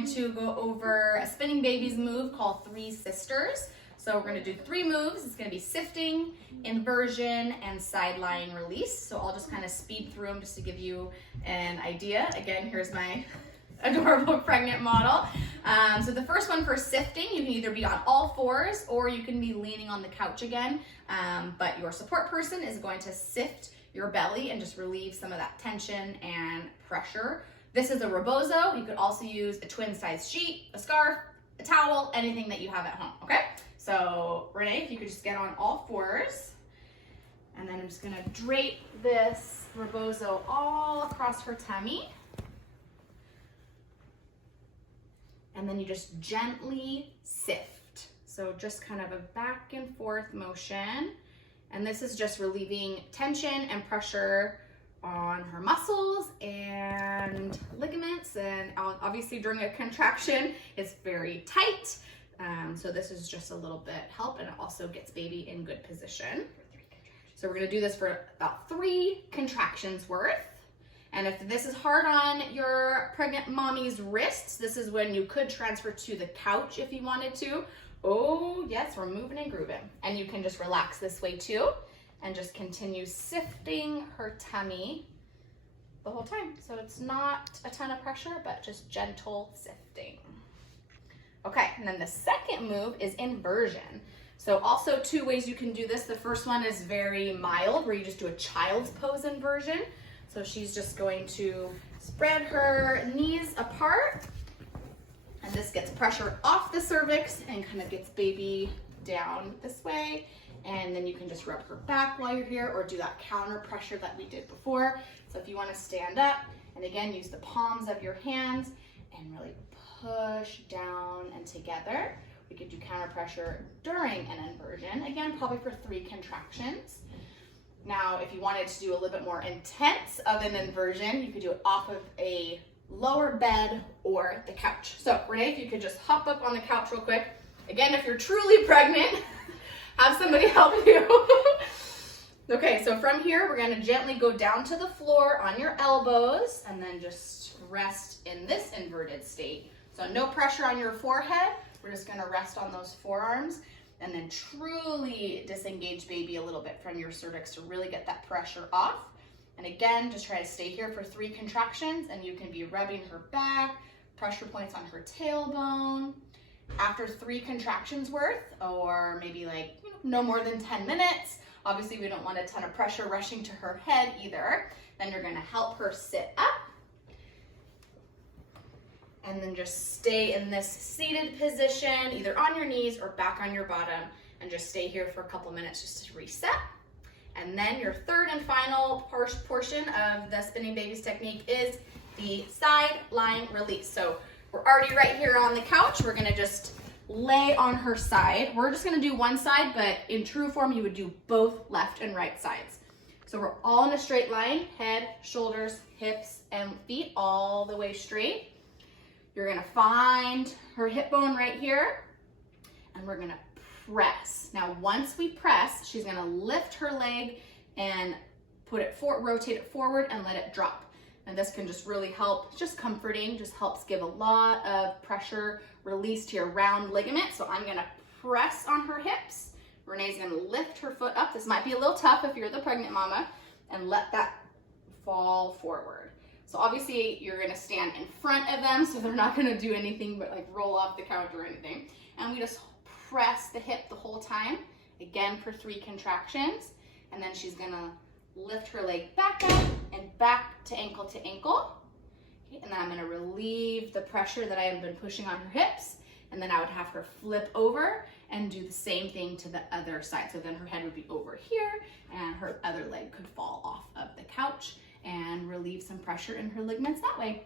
going to go over a Spinning Babies move called 3 Sisters. So we're gonna do 3 moves. It's gonna be Sifting, Inversion, and Sideline release. So I'll just kind of speed through them just to give you an idea. Again, here's my adorable pregnant model. So the first one for Sifting, you can either be on all 4s or you can be leaning on the couch again. But your support person is going to sift your belly and just relieve some of that tension and pressure. This is a rebozo. You could also use a twin size sheet, a scarf, a towel, anything that you have at home, okay? So Renee, if you could just get on all 4s, and then I'm just gonna drape this rebozo all across her tummy. And then you just gently sift. So just kind of a back and forth motion. And this is just relieving tension and pressure on her muscles and ligaments. And obviously during a contraction, it's very tight. So this is just a little bit help, and it also gets baby in good position. So we're gonna do this for about 3 contractions worth. And if this is hard on your pregnant mommy's wrists, this is when you could transfer to the couch if you wanted to. Oh yes, we're moving and grooving. And you can just relax this way too, and just continue sifting her tummy the whole time. So it's not a ton of pressure, but just gentle sifting. Okay, and then the second move is inversion. So also 2 ways you can do this. The first one is very mild, where you just do a child's pose inversion. So she's just going to spread her knees apart, and this gets pressure off the cervix and kind of gets baby down this way. And then you can just rub her back while you're here, or do that counter pressure that we did before. So if you want to stand up, and again, use the palms of your hands and really push down and together. We could do counter pressure during an inversion, again, probably for 3 contractions. Now, if you wanted to do a little bit more intense of an inversion, you could do it off of a lower bed or the couch. So Renee, if you could just hop up on the couch real quick. Again, if you're truly pregnant, have somebody help you. Okay, so from here, we're gonna gently go down to the floor on your elbows, and then just rest in this inverted state. So no pressure on your forehead. We're just gonna rest on those forearms, and then truly disengage baby a little bit from your cervix to really get that pressure off. And again, just try to stay here for 3 contractions, and you can be rubbing her back, pressure points on her tailbone. After 3 contractions worth, or maybe like no more than 10 minutes, obviously we don't want a ton of pressure rushing to her head either, then you're gonna help her sit up. And then just stay in this seated position, either on your knees or back on your bottom, and just stay here for a couple minutes just to reset. And then your third and final portion of the Spinning Babies technique is the sideline release. So we're already right here on the couch. We're gonna just lay on her side. We're just gonna do one side, but in true form, you would do both left and right sides. So we're all in a straight line, head, shoulders, hips, and feet all the way straight. You're gonna find her hip bone right here, and we're gonna press. Now, once we press, she's gonna lift her leg and rotate it forward and let it drop. And this can just really help, just comforting, just helps give a lot of pressure release to your round ligament. So I'm gonna press on her hips. Renee's gonna lift her foot up. This might be a little tough if you're the pregnant mama, and let that fall forward. So obviously you're gonna stand in front of them, so they're not gonna do anything but like roll off the couch or anything. And we just press the hip the whole time, again for 3 contractions. And then she's gonna lift her leg back up and back to ankle to ankle. Okay, and then I'm gonna relieve the pressure that I have been pushing on her hips. And then I would have her flip over and do the same thing to the other side. So then her head would be over here and her other leg could fall off of the couch and relieve some pressure in her ligaments that way.